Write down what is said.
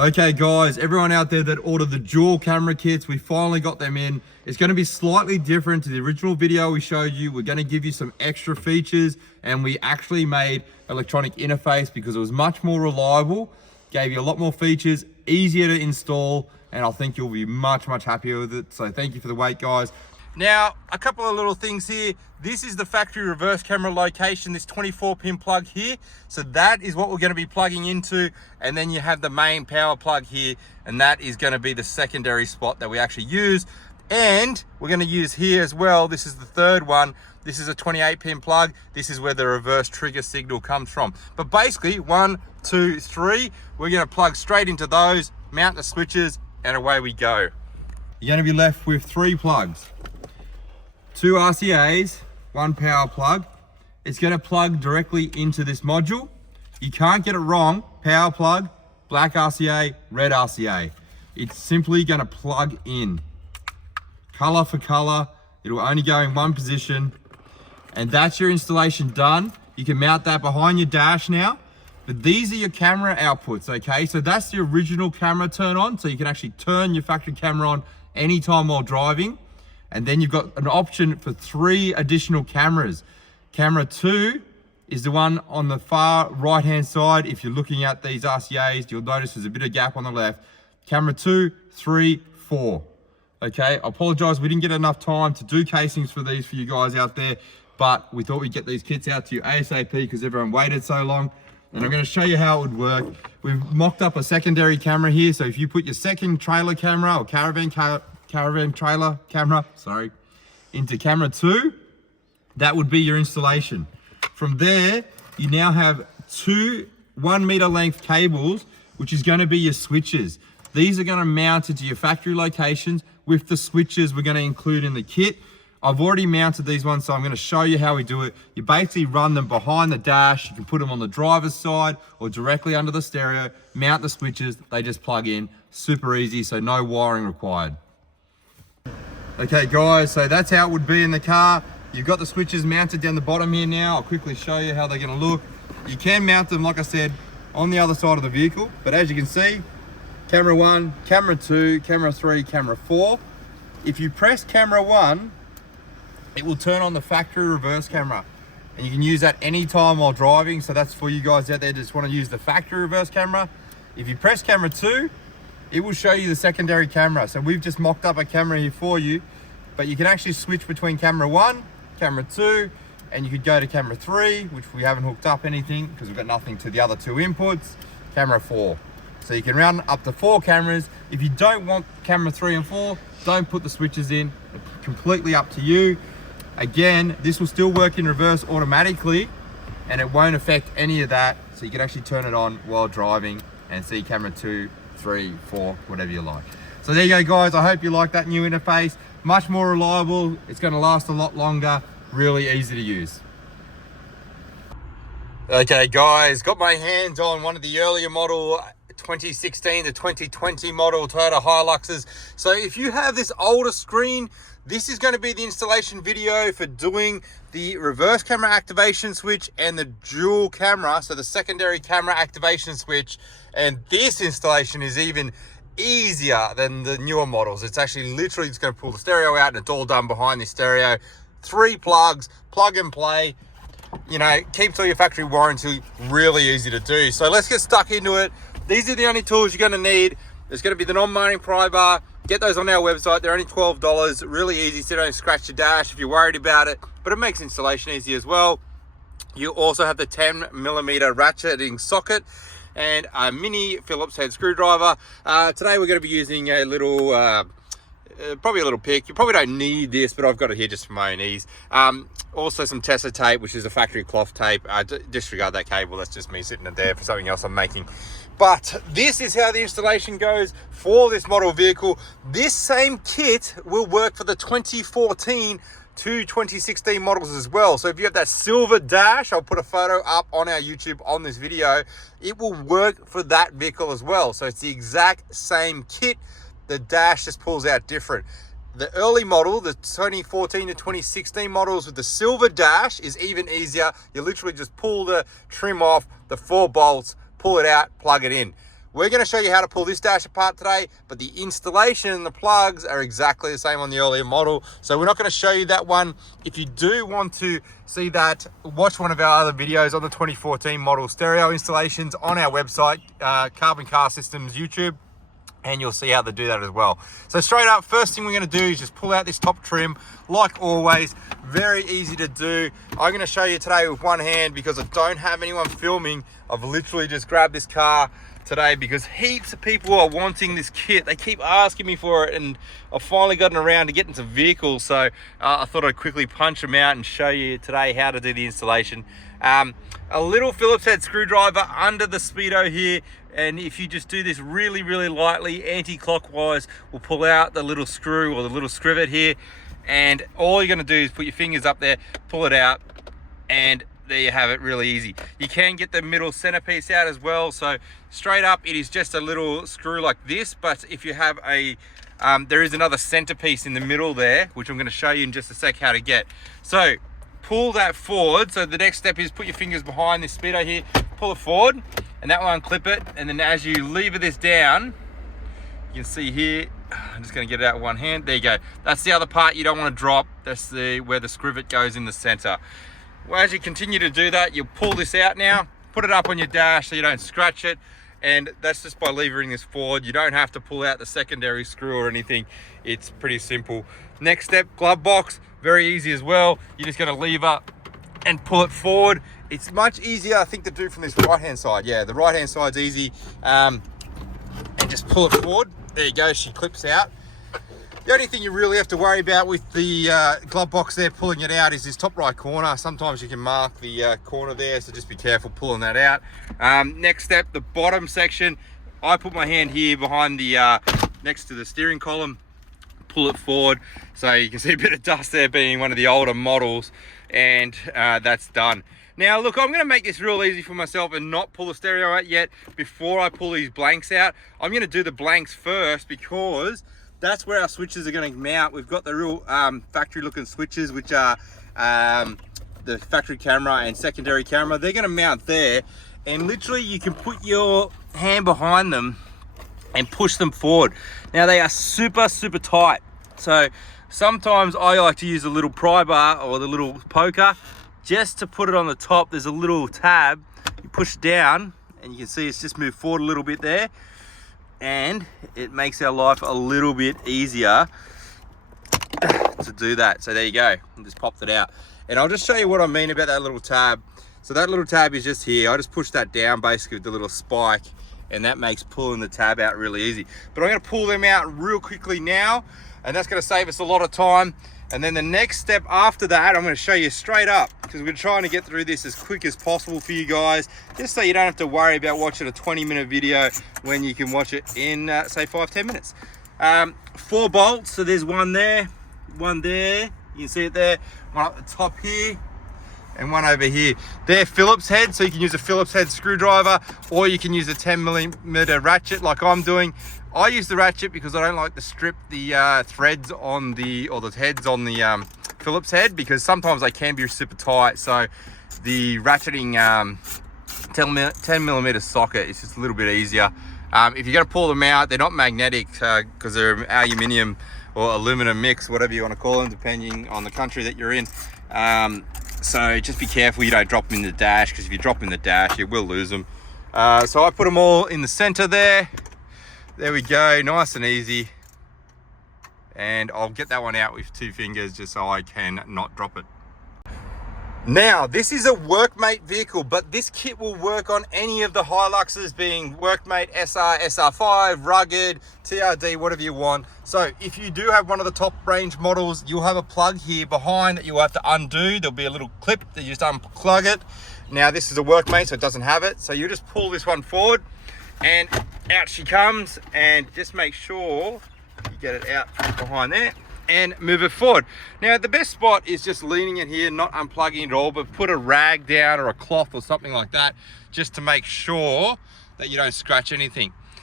Okay guys, everyone out there that ordered the dual camera kits, we finally got them in. It's going to be slightly different to the original video we showed you. We're going to give you some extra features, and we actually made electronic interface because it was much more reliable, gave you a lot more features, easier to install, and I think you'll be much happier with it. So thank you for the wait, guys. Now, a couple of little things here. This is the factory reverse camera location, this 24-pin plug here. So that is what we're going to be plugging into. And then you have the main power plug here, and that is going to be the secondary spot that we actually use. And we're going to use here as well. This is the third one. This is a 28-pin plug. This is where the reverse trigger signal comes from. But basically, 1, 2, 3, we're going to plug straight into those, mount the switches, and away we go. You're going to be left with 3 plugs. 2 RCAs, 1 power plug. It's going to plug directly into this module. You can't get it wrong. Power plug, black RCA, red RCA. It's simply going to plug in. Color for color. It'll only go in one position. And that's your installation done. You can mount that behind your dash now. But these are your camera outputs, okay? So that's the original camera turn on. So you can actually turn your factory camera on anytime while driving. And then you've got an option for 3 additional cameras. Camera 2 is the one on the far right-hand side. If you're looking at these RCAs, you'll notice there's a bit of gap on the left. Camera 2, 3, 4. Okay, I apologize, we didn't get enough time to do casings for these for you guys out there, but we thought we'd get these kits out to you ASAP because everyone waited so long. And I'm gonna show you how it would work. We've mocked up a secondary camera here. So if you put your second trailer camera or caravan trailer camera, into camera 2, that would be your installation. From there, you now have 2 1-meter length cables, which is going to be your switches. These are going to mount into your factory locations with the switches we're going to include in the kit. I've already mounted these ones, so I'm going to show you how we do it. You basically run them behind the dash. You can put them on the driver's side or directly under the stereo, mount the switches, they just plug in. Super easy, so no wiring required. Okay guys, so that's how it would be in the car. You've got the switches mounted down the bottom here now. I'll quickly show you how they're going to look. You can mount them, like I said, on the other side of the vehicle, but as you can see, camera 1, camera 2, camera 3, camera 4. If you press camera 1, it will turn on the factory reverse camera, and you can use that anytime while driving. So that's for you guys out there that just want to use the factory reverse camera. If you press camera 2, it will show you the secondary camera. So we've just mocked up a camera here for you, but you can actually switch between camera 1, camera 2, and you could go to camera 3, which we haven't hooked up anything because we've got nothing to the other 2 inputs, camera 4. So you can run up to 4 cameras. If you don't want camera 3 and 4, don't put the switches in. It's completely up to you. Again, this will still work in reverse automatically, and it won't affect any of that. So you can actually turn it on while driving and see camera 2, 3, 4, whatever you like. So there you go guys, I hope you like that new interface. Much more reliable, it's going to last a lot longer, really easy to use. Okay guys, got my hands on one of the earlier model 2016 to 2020 model Toyota Hiluxes. So if you have this older screen, this is going to be the installation video for doing the reverse camera activation switch and the dual camera, so the secondary camera activation switch. And this installation is even easier than the newer models. It's actually literally just going to pull the stereo out, and it's all done behind the stereo. 3 plugs, plug and play. You know, keeps all your factory warranty, really easy to do. So let's get stuck into it. These are the only tools you're going to need. There's going to be the non-mounting pry bar. Get those on our website. They're only $12. Really easy, so don't scratch your dash if you're worried about it, but it makes installation easy as well. You also have the 10mm ratcheting socket and a mini Phillips head screwdriver. Today we're going to be using a little, probably a little pick. You probably don't need this, but I've got it here just for my own ease. Also some Tessa tape, which is a factory cloth tape. Disregard that cable, that's just me sitting there for something else I'm making. But this is how the installation goes for this model vehicle. This same kit will work for the 2014 to 2016 models as well. So if you have that silver dash, I'll put a photo up on our YouTube on this video, it will work for that vehicle as well. So it's the exact same kit. The dash just pulls out different. The early model, the 2014 to 2016 models with the silver dash, is even easier. You literally just pull the trim off, the 4 bolts, pull it out, plug it in. We're going to show you how to pull this dash apart today, but the installation and the plugs are exactly the same on the earlier model. So we're not going to show you that one. If you do want to see that, watch one of our other videos on the 2014 model stereo installations on our website, Carbon Car Systems YouTube, and you'll see how to do that as well. So straight up, first thing we're going to do is just pull out this top trim. Like always, very easy to do. I'm going to show you today with one hand because I don't have anyone filming. I've literally just grabbed this car today because heaps of people are wanting this kit. They keep asking me for it, and I've finally gotten around to getting some vehicles. So I thought I'd quickly punch them out and show you today how to do the installation. A little Phillips head screwdriver under the speedo here, and if you just do this really lightly anti-clockwise, we'll pull out the little screw or the little scrivet here, and all you're going to do is put your fingers up there, pull it out, and there you have it, really easy. You can get the middle centerpiece out as well. So straight up, it is just a little screw like this, but if you have a there is another centerpiece in the middle there, which I'm going to show you in just a sec how to get. So pull that forward. So the next step is put your fingers behind this speedo here, pull it forward, and that one clip it, and then as you lever this down, you can see here, I'm just going to get it out with one hand. There you go. That's the other part you don't want to drop. That's where the scrivet goes in the center. Well, as you continue to do that, you'll pull this out now, put it up on your dash so you don't scratch it, and that's just by levering this forward. You don't have to pull out the secondary screw or anything. It's pretty simple. Next step, glove box, very easy as well. You're just going to lever and pull it forward. It's much easier, I think, to do from this right hand side. Yeah, the right hand side's easy. And just pull it forward. There you go, she clips out. The only thing you really have to worry about with the glove box there, pulling it out, is this top right corner. Sometimes you can mark the corner there, so just be careful pulling that out. Next step, the bottom section. I put my hand here behind the next to the steering column, pull it forward, so you can see a bit of dust there being one of the older models, and that's done. Now look, I'm going to make this real easy for myself and not pull the stereo out yet before I pull these blanks out. I'm going to do the blanks first because that's where our switches are going to mount. We've got the real factory looking switches, which are the factory camera and secondary camera. They're going to mount there, and literally you can put your hand behind them and push them forward. Now they are super tight, so sometimes I like to use a little pry bar or the little poker just to put it on the top. There's a little tab, you push down and you can see it's just moved forward a little bit there, and it makes our life a little bit easier to do that. So there you go, I just popped it out, and I'll just show you what I mean about that little tab. So that little tab is just here. I just push that down basically with the little spike, and that makes pulling the tab out really easy. But I'm going to pull them out real quickly now, and that's going to save us a lot of time. And then the next step after that, I'm going to show you straight up, because we're trying to get through this as quick as possible for you guys, just so you don't have to worry about watching a 20-minute video when you can watch it in say 5-10 minutes. 4 bolts, so there's one there, one there, you can see it there, one up the top here, and one over here. They're Phillips head, so you can use a Phillips head screwdriver, or you can use a 10mm ratchet like I'm doing. I use the ratchet because I don't like to strip the threads on the, or the heads on the Phillips head, because sometimes they can be super tight. So the ratcheting 10mm socket is just a little bit easier. If you're going to pull them out, they're not magnetic because they're aluminium or aluminum mix, whatever you want to call them, depending on the country that you're in. So just be careful you don't drop them in the dash, because if you drop them in the dash, you will lose them. So I put them all in the center there. There we go, nice and easy. And I'll get that one out with 2 fingers just so I can not drop it. Now, this is a Workmate vehicle, but this kit will work on any of the Hiluxes, being Workmate SR, SR5, Rugged, TRD, whatever you want. So if you do have one of the top range models, you'll have a plug here behind that you'll have to undo. There'll be a little clip that you just unplug it. Now this is a Workmate, so it doesn't have it. So you just pull this one forward, and out she comes, and just make sure you get it out behind there and move it forward. Now the best spot is just leaning it here, not unplugging it at all, but put a rag down or a cloth or something like that, just to make sure that you don't scratch anything.